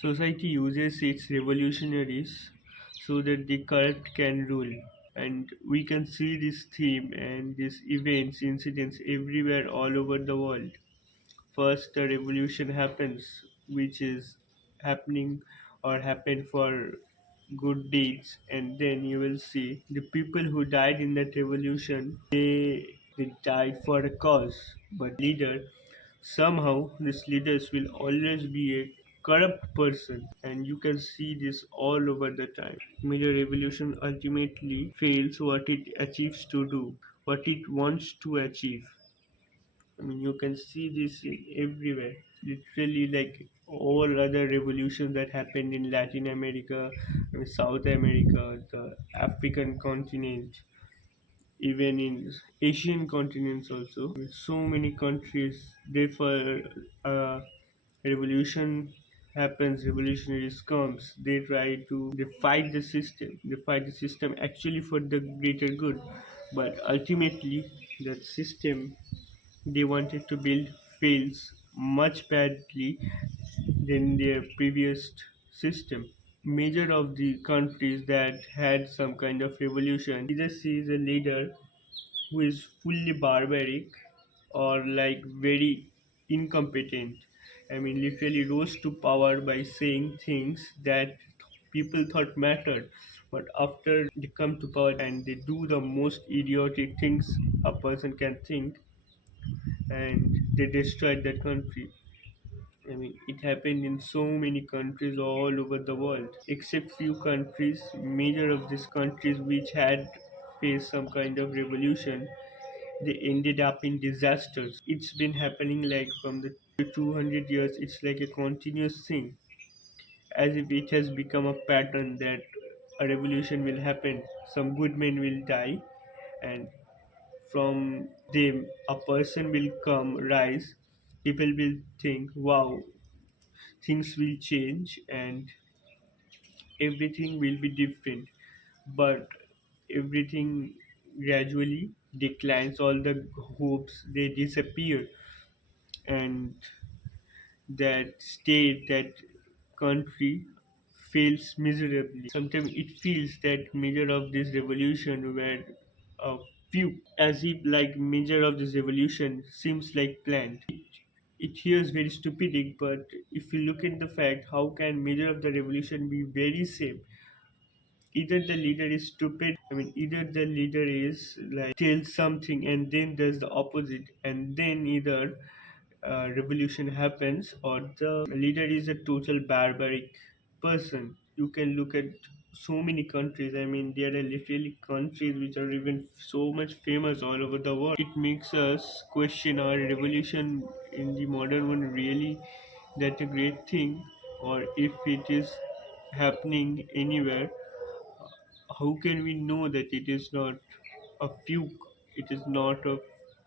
Society uses its revolutionaries so that the corrupt can rule. And we can see this theme and these events, incidents everywhere all over the world. First, a revolution happens, which is happening or happened for good deeds, and then you will see the people who died in that revolution, they died for a cause. But leader, somehow these leaders will always be a corrupt person, and you can see this all over the time. Major revolution ultimately fails what it achieves to do, what it wants to achieve. I mean, you can see this everywhere. Literally, like all other revolutions that happened in Latin America, I mean, South America, the African continent, even in Asian continents also. With so many countries, therefore, revolution happens, revolutionaries comes. They fight the system. They fight the system actually for the greater good, but ultimately, that system they wanted to build fails much badly than their previous system. Major of the countries that had some kind of revolution either sees a leader who is fully barbaric or like very incompetent. I mean, literally rose to power by saying things that people thought mattered, but after they come to power and they do the most idiotic things a person can think, and they destroyed that country. I mean, it happened in so many countries all over the world, except few countries. Major of these countries which had faced some kind of revolution, they ended up in disasters. It's been happening like from the 200 years. It's like a continuous thing, as if it has become a pattern that a revolution will happen. Some good men will die, and from them a person will come rise. People will think, wow, things will change and everything will be different, but everything gradually declines, all the hopes they disappear, and that state, that country fails miserably. Sometimes it feels that major of this revolution were a few, as if like major of this revolution seems like planned. It hears very stupid, but if you look at the fact, how can major of the revolution be very same? Either the leader is stupid, I mean, either the leader is like tells something and then does the opposite, and then either revolution happens, or the leader is a total barbaric person. You can look at so many countries. I mean, there are literally countries which are even so much famous all over the world. It makes us question our revolution in the modern one really that a great thing, or if it is happening anywhere, how can we know that it is not a fluke? It is not a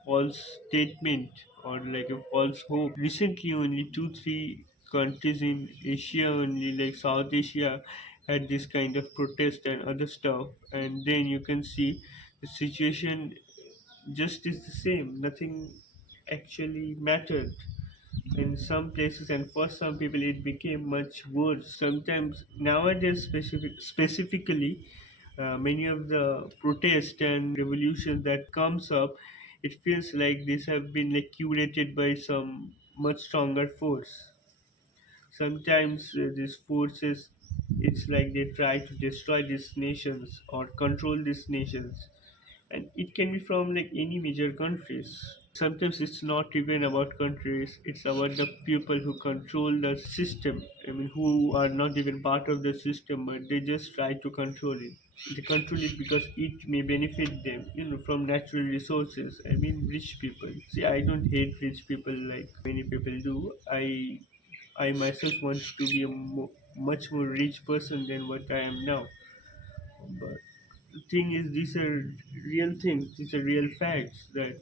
false statement or like a false hope. Recently, only two, three countries in Asia, only like South Asia, had this kind of protest and other stuff, and then you can see the situation just is the same. Nothing actually mattered in some places, and for some people it became much worse. Sometimes nowadays specifically, many of the protests and revolutions that comes up, it feels like these have been like curated by some much stronger force. Sometimes these forces, it's like they try to destroy these nations or control these nations, and it can be from like any major countries. Sometimes it's not even about countries, it's about the people who control the system. I mean, who are not even part of the system, but they just try to control it. They control it because it may benefit them, from natural resources. I mean, rich people. See, I don't hate rich people like many people do. I myself want to be a much more rich person than what I am now. But the thing is, these are real things. These are real facts that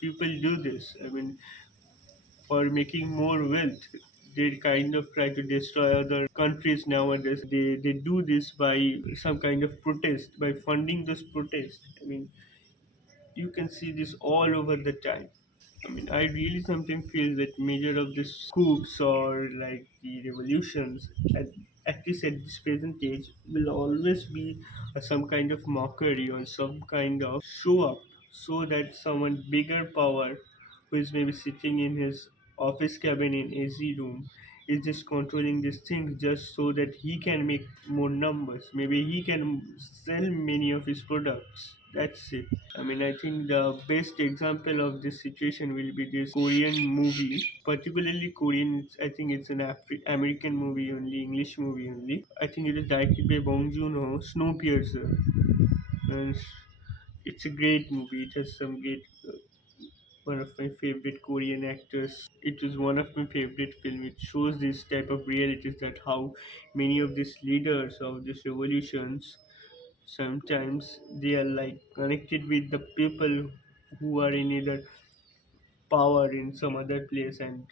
people do this. I mean, for making more wealth, they kind of try to destroy other countries nowadays. They do this by some kind of protest, by funding this protest. I mean, you can see this all over the time. I mean, I really sometimes feel that major of the coups or like the revolutions, at least at this present age, will always be some kind of mockery or some kind of show up, so that someone bigger power, who is maybe sitting in his office cabin in AC room, is just controlling these things just so that he can make more numbers. Maybe he can sell many of his products. That's it. I mean, I think the best example of this situation will be this Korean movie, particularly Korean. I think it's an American movie only, English movie only. I think it is directed by Bong Joon-ho, Snowpiercer, and it's a great movie. It has some great. One of my favorite Korean actors. It is one of my favorite film. It shows this type of realities, that how many of these leaders of these revolutions, sometimes they are like connected with the people who are in either power in some other place, and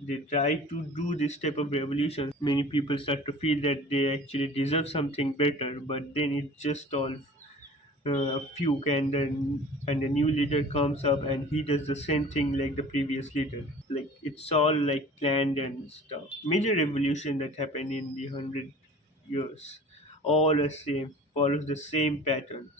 they try to do this type of revolution. Many people start to feel that they actually deserve something better, but then it's just all a fluke, and the new leader comes up and he does the same thing like the previous leader. Like it's all like planned and stuff. Major revolution that happened in the 100 years, all the same, follows the same patterns.